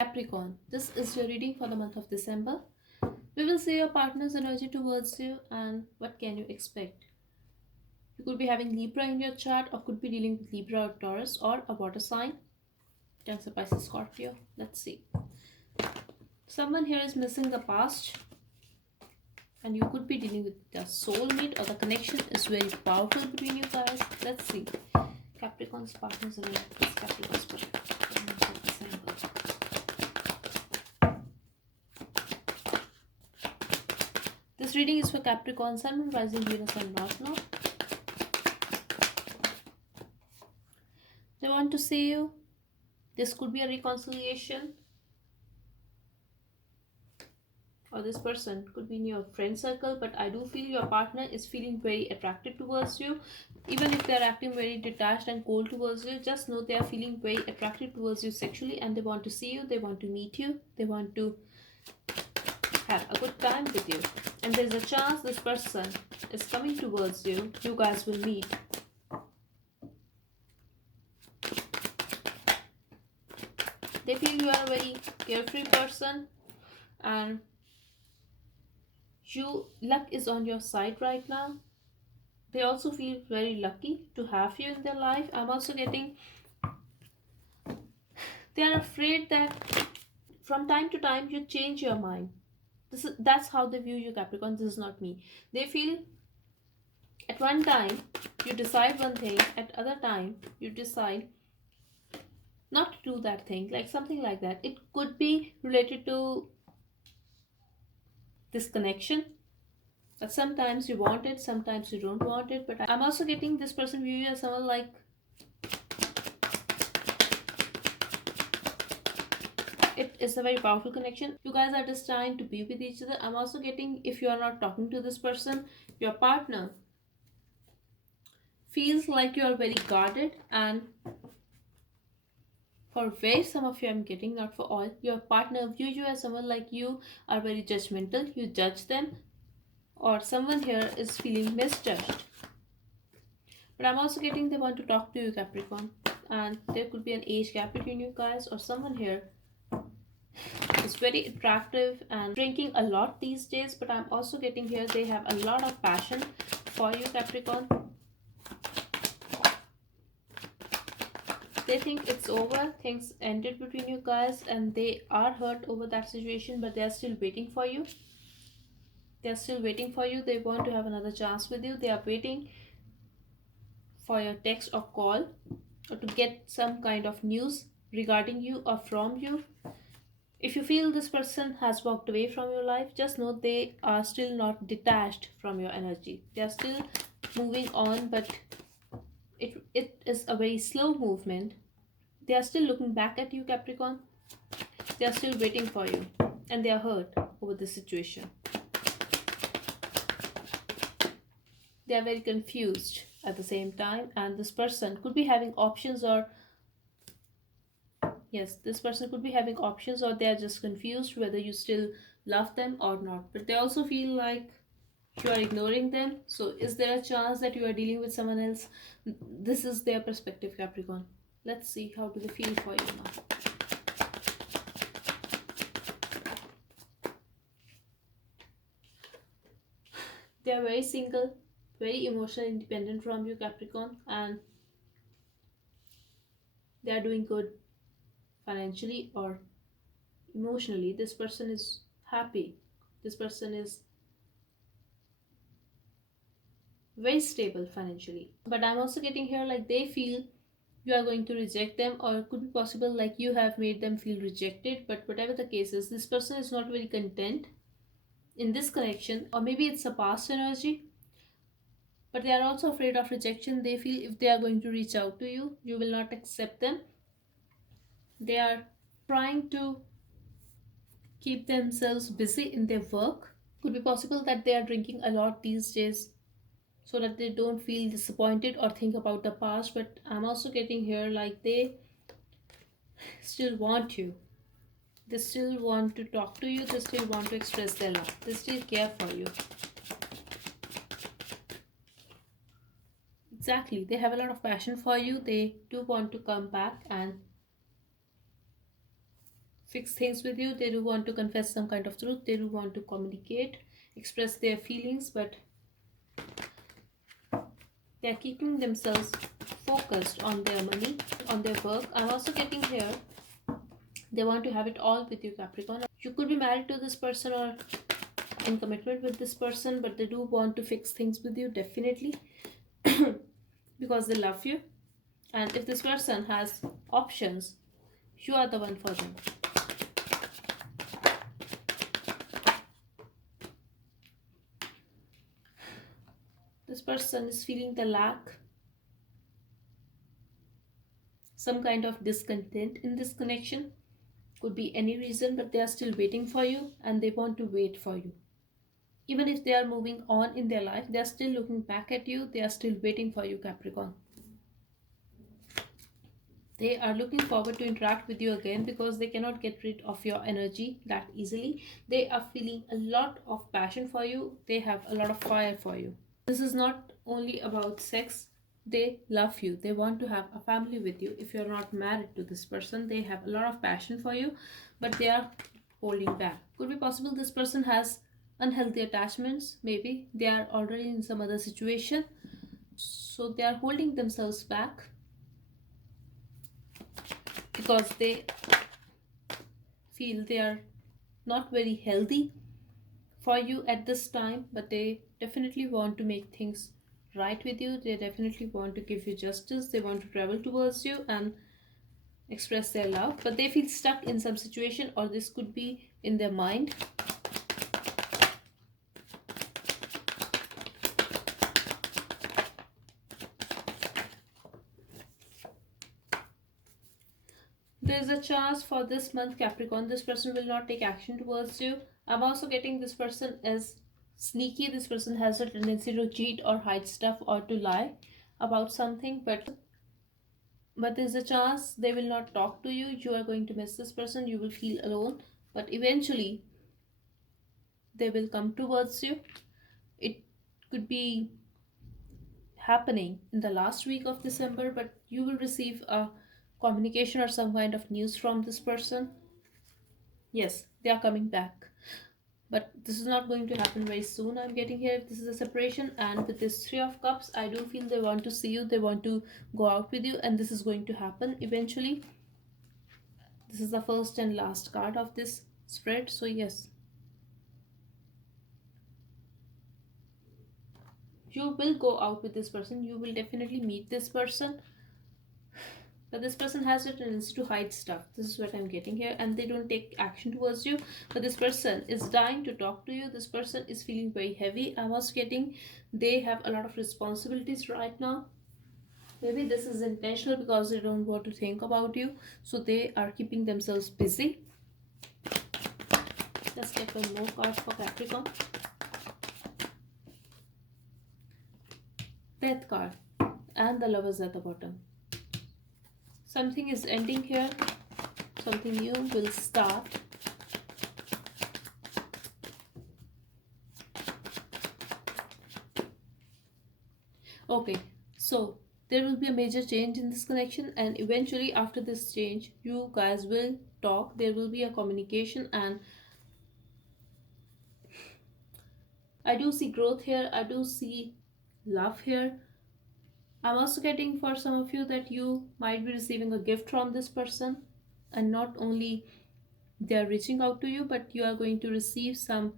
Capricorn, this is your reading for the month of December. We will see your partner's energy towards you and what can you expect. You could be having Libra in your chart or could be dealing with Libra or Taurus or a water sign, Cancer, Pisces, Scorpio. Let's see. Someone here is missing the past and you could be dealing with the soulmate or the connection is very powerful between you guys. Let's see. Capricorn's partner's energy. Capricorn's partner. This reading is for Capricorn, Sun, Moon, Rising, Venus, and North Node. They want to see you. This could be a reconciliation, or this person could be in your friend circle. But I do feel your partner is feeling very attracted towards you, even if they are acting very detached and cold towards you. Just know they are feeling very attracted towards you sexually, and they want to see you. They want to meet you. They want to have a good time with you. And there's a chance this person is coming towards you. You guys will meet. They feel you are a very carefree person and luck is on your side right now. They also feel very lucky to have you in their life. I'm also getting they are afraid that from time to time you change your mind. That's how they view you, Capricorn. This is not me. They feel at one time you decide one thing, at other time you decide not to do that thing, like something like that. It could be related to this connection that sometimes you want it, sometimes you don't want it. But I'm also getting this person view you as someone like it is a very powerful connection. You guys are just trying to be with each other. I'm also getting if you are not talking to this person, your partner feels like you are very guarded, and for very some of you I'm getting, not for all, your partner view you as someone like you are very judgmental. You judge them, or someone here is feeling misjudged. But I'm also getting they want to talk to you, Capricorn, and there could be an age gap between you guys, or someone here is very attractive and drinking a lot these days. But I'm also getting here they have a lot of passion for you, Capricorn. They think it's over, things ended between you guys, and they are hurt over that situation, but they are still waiting for you. They are still waiting for you. They want to have another chance with you. They are waiting for your text or call, or to get some kind of news regarding you or from you. If you feel this person has walked away from your life, just know they are still not detached from your energy. They are still moving on, but it is a very slow movement. They are still looking back at you, Capricorn. They are still waiting for you, and they are hurt over this situation. They are very confused at the same time, and this person could be having options, or yes, this person could be having options, or they are just confused whether you still love them or not. But they also feel like you are ignoring them. So is there a chance that you are dealing with someone else? This is their perspective, Capricorn. Let's see how do they feel for you now. They are very single, very emotionally independent from you, Capricorn, and they are doing good financially or emotionally. This person is happy. This person is very stable financially. But I'm also getting here like they feel you are going to reject them, or it could be possible like you have made them feel rejected. But whatever the case is, this person is not very content in this connection, or maybe it's a past energy. But they are also afraid of rejection. They feel if they are going to reach out to you, you will not accept them. They are trying to keep themselves busy in their work. Could be possible that they are drinking a lot these days so that they don't feel disappointed or think about the past. But I'm also getting here like they still want you. They still want to talk to you. They still want to express their love. They still care for you. Exactly. They have a lot of passion for you. They do want to come back and fix things with you. They do want to confess some kind of truth. They do want to communicate, express their feelings, but they're keeping themselves focused on their money, on their work. I'm also getting here, they want to have it all with you, Capricorn. You could be married to this person or in commitment with this person, but they do want to fix things with you, definitely, because they love you. And if this person has options, you are the one for them. This person is feeling the lack, some kind of discontent in this connection. Could be any reason, but they are still waiting for you and they want to wait for you. Even if they are moving on in their life, they are still looking back at you. They are still waiting for you, Capricorn. They are looking forward to interact with you again because they cannot get rid of your energy that easily. They are feeling a lot of passion for you. They have a lot of fire for you. This is not only about sex. They love you. They want to have a family with you. If you're not married to this person, they have a lot of passion for you, but they are holding back. Could be possible this person has unhealthy attachments. Maybe they are already in some other situation, so they are holding themselves back because they feel they are not very healthy for you at this time, but they definitely want to make things right with you. They definitely want to give you justice. They want to travel towards you and express their love, but they feel stuck in some situation, or this could be in their mind. There's a chance for this month, Capricorn, this person will not take action towards you. I'm also getting this person as sneaky. This person has a tendency to cheat or hide stuff or to lie about something, but there's a chance they will not talk to you. You are going to miss this person. You will feel alone, but eventually they will come towards you. It could be happening in the last week of December, but you will receive a communication or some kind of news from this person. Yes, they are coming back, but this is not going to happen very soon. I'm getting here, this is a separation, and with this Three of Cups, I do feel they want to see you, they want to go out with you, and this is going to happen eventually. This is the first and last card of this spread, so yes, you will go out with this person. You will definitely meet this person, but this person has a tendency to hide stuff. This is what I'm getting here, and they don't take action towards you. But this person is dying to talk to you. This person is feeling very heavy. I was getting they have a lot of responsibilities right now. Maybe this is intentional because they don't want to think about you, so they are keeping themselves busy. Let's get one more card for Capricorn. Death card and the Lovers at the bottom. Something is ending here. Something new will start. Okay, so there will be a major change in this connection, and eventually after this change you guys will talk. There will be a communication, and I do see growth here. I do see love here. I'm also getting for some of you that you might be receiving a gift from this person, and not only they are reaching out to you, but you are going to receive some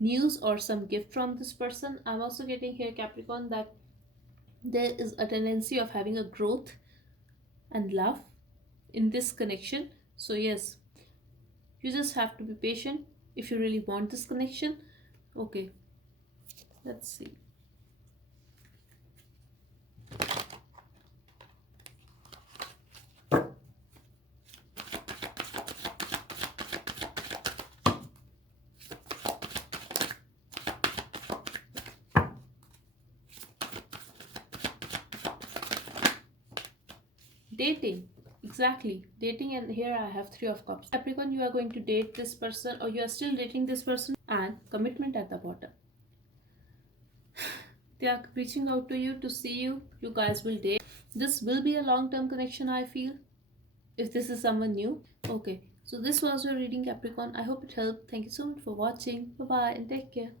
news or some gift from this person. I'm also getting here, Capricorn, that there is a tendency of having a growth and love in this connection. So yes, you just have to be patient if you really want this connection. Okay, let's see. Dating, exactly, dating, and here I have Three of Cups. Capricorn, you are going to date this person, or you are still dating this person, and commitment at the bottom. They are reaching out to you to see you. You guys will date. This will be a long-term connection, I feel, if this is someone new. Okay, So this was your reading, Capricorn. I hope it helped. Thank you so much for watching. Bye bye and take care.